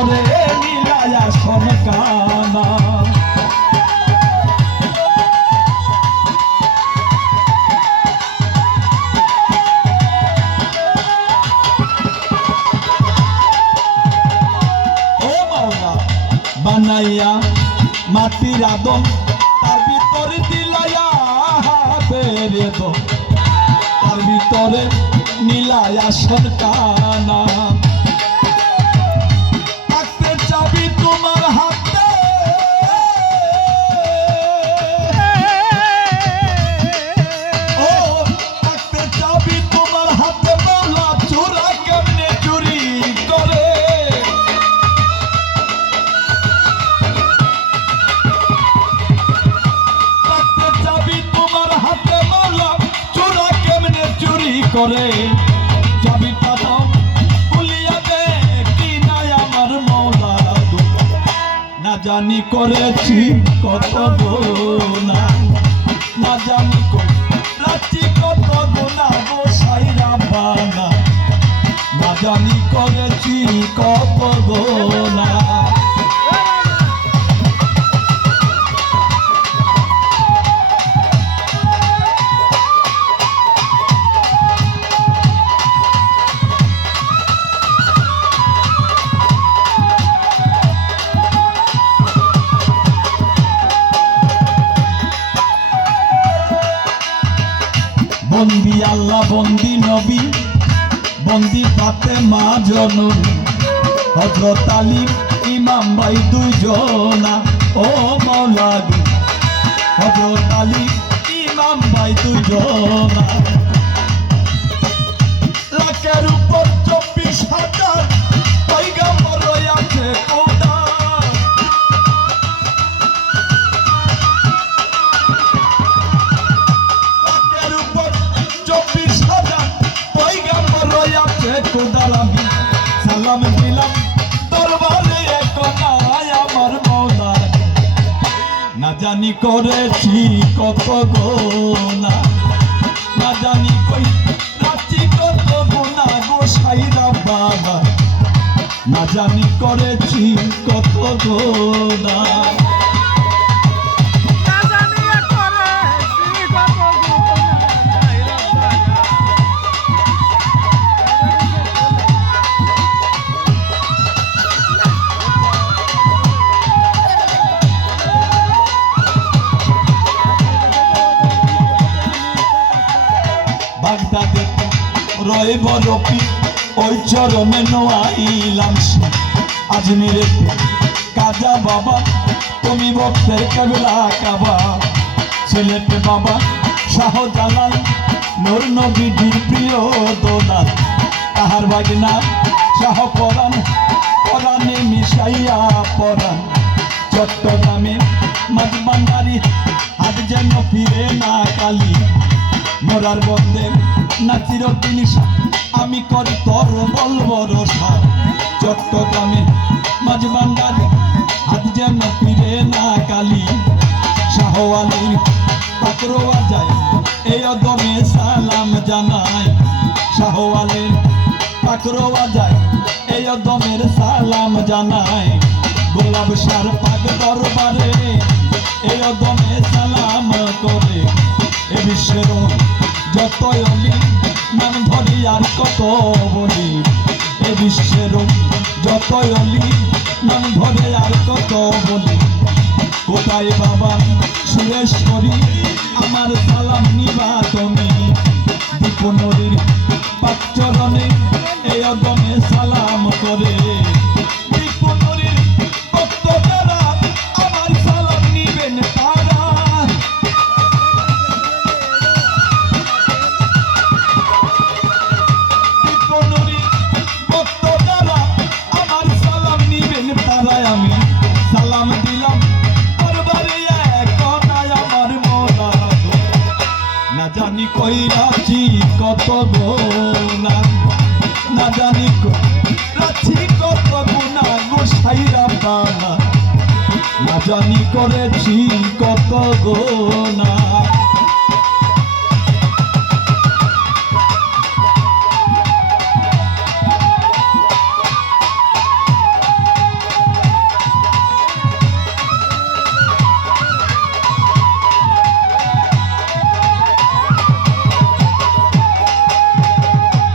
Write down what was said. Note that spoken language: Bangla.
করে নীলায়া সনকানা বানাইয়া মাটির আদম তার ভিতরে দিলাইয়া বেরে দো তার ভিতরে নীলায়া সরকানা থাকতে চাবি তোমার হাতে ও থাকতে চাবি তোমার হাতে বলা চোরা কেমনে চুরি করে করে চাবিটা দাও খুলিয়া দে কি নাই আমার মওলা না জানি করেছি কত গুনাহ না জানি করেছি কত গুনাহ গো সাইরা বানা না জানি করেছি কত গুনাহ বন্দি আল্লাহ বন্দি নবী বন্দি ফাতেমা জননী হযরত আলী ইমাম ভাই দুইজনা ও মাওলা হযরত আলী ইমাম ভাই দুইজনা লাখের উপর 24,000 পয়গম্বর আছে খোদা খোদালামি সালাম দিলাম দরবারে কোনায় আমার মওলা না জানি করেছি কত গুনাহ না জানি কই রাতি কত গুনাহ গো সাইরা বাবা না জানি করেছি কত গুনাহ বাগদাদে রইব রফি ওই চরণে নোয়াইলাম আজমিরে কাজা বাবা তুমি ভক্তের কেবলা কাবা সিলেটে বাবা শাহজালাল নূর নবীর প্রিয় দোলা তাহার বাগনা শাহ পরাণ পরাণে মিশাইয়া পরাণ চট্টগ্রামে মাঝবান্ডারি আজ যেন ফিরে না কালী মোরার বন্দে নাচির জিনিস আমি করি তোর বলবো রসা চট্টগ্রামে মাঝবান্ডারে আজ যেন ফিরে না কালী শাহ আলীর পাকড়োয়া যায় এই অদমে সালাম জানাই শাহ আলীর পাকড়োয়া যায় এই অদমের সালাম জানাই গোলাপ শাহর পাক দরবারে এই অদমে সালাম করে এ বিশ্বের যত অলি নাম ধরি আর কত বলি এ বিশ্বের যত অলি নাম ধরে আর কত বলি কোথায় বাবা সুরেশ্বরী আমার সালাম নিবা তুমি দীপনরীর পাকচরণে এই অদমে সালাম করে দীপনরীর ভক্তরা আমার সালাম নিবেন তারা আমি সালাম দিলাম দরবারে কোনায় আমার মওলা না জানি কইরাছি কত গুনাহ না জানি কইরাছি কত গুনাহ গো সাইরা বাবা না জানি করেছি কত গুনাহ